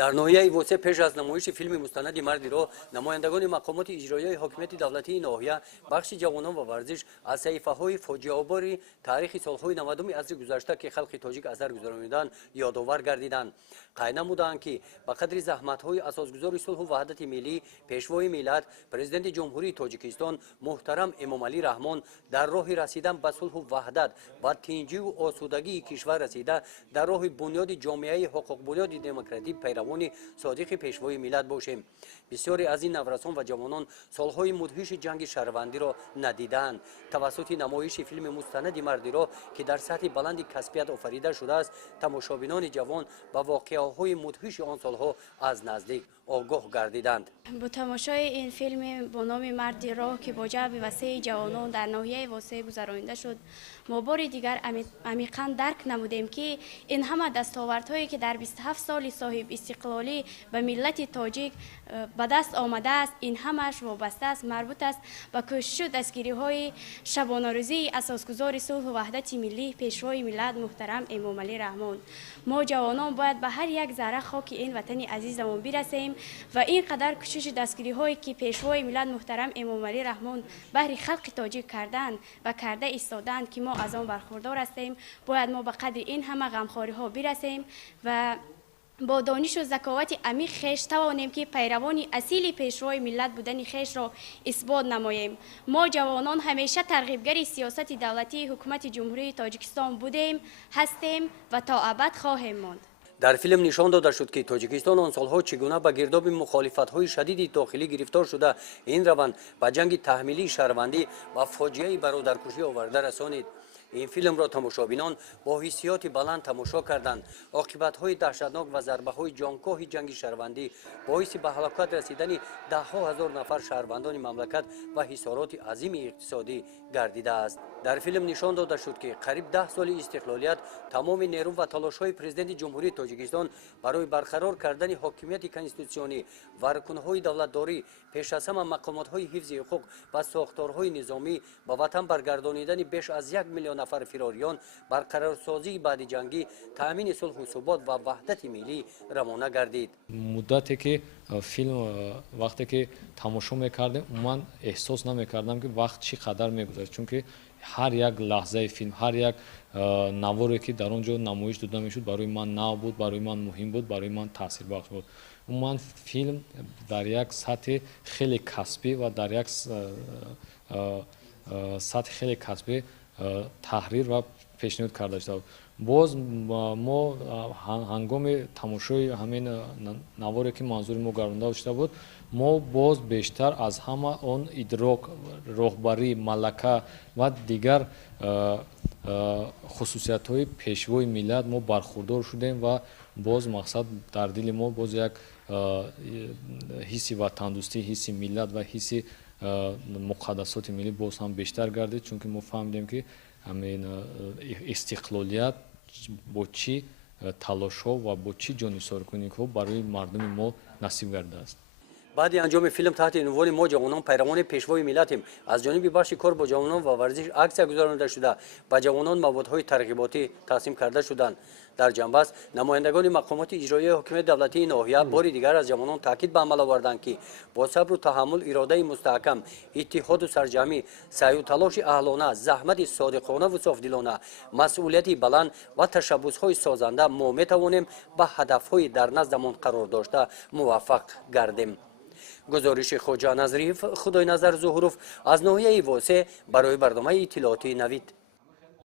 در ناحیه وسه پیش از نمایش فیلم مستند مردی را نمایندگان مقامات اجرایی حاکمیت دولتی ناحیه بخش جوانان و ورزش از صحیفه‌های فاجعه‌آور تاریخ سالهای 90 عصر گذشته که خلق تاجیک اثر گذراندند یادآور گردیدند. قید نمودند که به قدر زحمت‌های اساسگذار صلح و وحدت ملی پیشوای ملت پرزیدنت جمهوری تاجیکستان محترم امامعلی رحمان در راه رسیدن به صلح و وحدت و تنظیم و آسودگی کشور رسیده در راه بنیاد جامعه حقوق بنیاد دموکراسی پیروان صادق پیشوای ملت باشیم. بسیاری از این نوجوانان و جوانان سالهای مدهش جنگ شهروندی را ندیدند. توسط نمایش فیلم مستند مردی را که در سطح بلند کسبیت آفریده شده است تماشابینان جوان با واقعه‌های مدهش آن سالها از نزدیک آگاه گردیدند. با تماشای این فیلم با نام مردی راه که با جو وسیع جوانان در ناحیه واسه گذرانده شد ما بار دیگر عمیقاً درک نمودیم که این همه دستاوردهایی که در 27 سال صاحب استقلالی به ملت تاجیک به دست آمده است این همش وابسته است مربوط است به کوشش و دستگیری‌های شبانه روزی اساسگذار صلح و وحدت ملی پیشوای ملت محترم امامعلی رحمان. ما جوانان باید به هر یک ذره خاک این وطن عزیزمون برسیم و اینقدر کوشش دستگیری‌هایی که پیشوای ملت محترم امامعلی رحمان بهر خلق تاجیک کردند و کرده ایستادند که ما از آن برخوردار هستیم باید ما به قدر این همه غمخوری‌ها برسیم و با دانش و ذکاوت عمیق خیش توانیم که پیروان اصیل پیشوای ملت بودن خیش را اثبات نماییم. ما جوانان همیشه ترغیبگر سیاست دولتی حکومت جمهوری تاجیکستان بودیم، هستیم و تا ابد خواهیم ماند. در فیلم نشان داده شد که تاجیکستان آن سالها چگونه به گرداب مخالفت‌های شدید داخلی گرفتار شده این روند به جنگ تحمیلی شهروندی و فاجعه برادرکشی آورده رسانید. این فیلم را تماشابینان با حسیات بلند تماشا کردند. عاقبت‌های دهشتناک و ضربه‌های جانکاه جنگ شهروندی باعث به هلاکت رسیدن ده‌ها هزار نفر شهروندان مملکت و خسارات عظیم اقتصادی گردیده است. در فیلم نشان داده شد که قریب 10 سال استقلالیت تمام نیرو و تلاش‌های پرزیدنت جمهوری تاجیکستان برای برقرار کردن حاکمیت کنستیتوسیونی و رکن‌های دولتداری پیش از همه مقامات‌های حفظ حقوق و ساختارهای نظامی به وطن برگردانیدن بیش از 1 میلیون نفر فراریان برقرارسازی بعد جنگی تامین صلح و ثبات و وحدت ملی روانه گردید. مدتی که فیلم وقتی که تماشا می‌کردم من احساس نمی‌کردم که وقت چقدر می‌گذشت چون که هر یک لحظه فیلم هر یک نواری که در اونجا نمایش داده میشد برای من نو بود برای من مهم بود برای من تاثیربخش بود. من فیلم در یک سطح خیلی کسبی و در یک سطح خیلی کسبی تحریر و پیشنهاد کرده شد. باز ما هنگام تماشای همین نواری که منظور ما گردانده شده بود ما باز بیشتر از همه اون ادراک راهبری ملکه و دیگر خصوصیت‌های پیشوای ملت ما برخوردار شدیم و باز مقصد در دل ما باز یک حس وطندوستی حس ملت و حس مقدسات ملی باز هم بیشتر گردید چون که ما فهمیدیم که همین استقلالیت با چی تلاش‌ها و با چی جان‌سارکنی‌ها برای مردم ما نصیب گردیده است. بعد انجام فیلم تحت عنوان ما جوانان پیروان پیشوای ملتیم از جانب بخش کار با جوانان و ورزش عکس گذارانده شده و جوانان موادهای ترغیباتی تقسیم کرده شدند. در جنبش نمایندگان مقامات اجرایی حکومت دولتی ناحیه بار دیگر از جوانان تاکید به عمل آوردند که با صبر و تحمل اراده مستحکم اتحاد و سرجمی سعی و تلاش اهلانه زحمت صادقانه و صافدلانه مسئولیت بلند و تشبث‌های سازنده ما می‌توانیم به هدف‌های در نزدمان قرار داشته موفق گردیم. گزارش خواجه نظریف خدای نظر ظهوروف از ناحیه واسه برای برنامه اطلاعاتی نوید.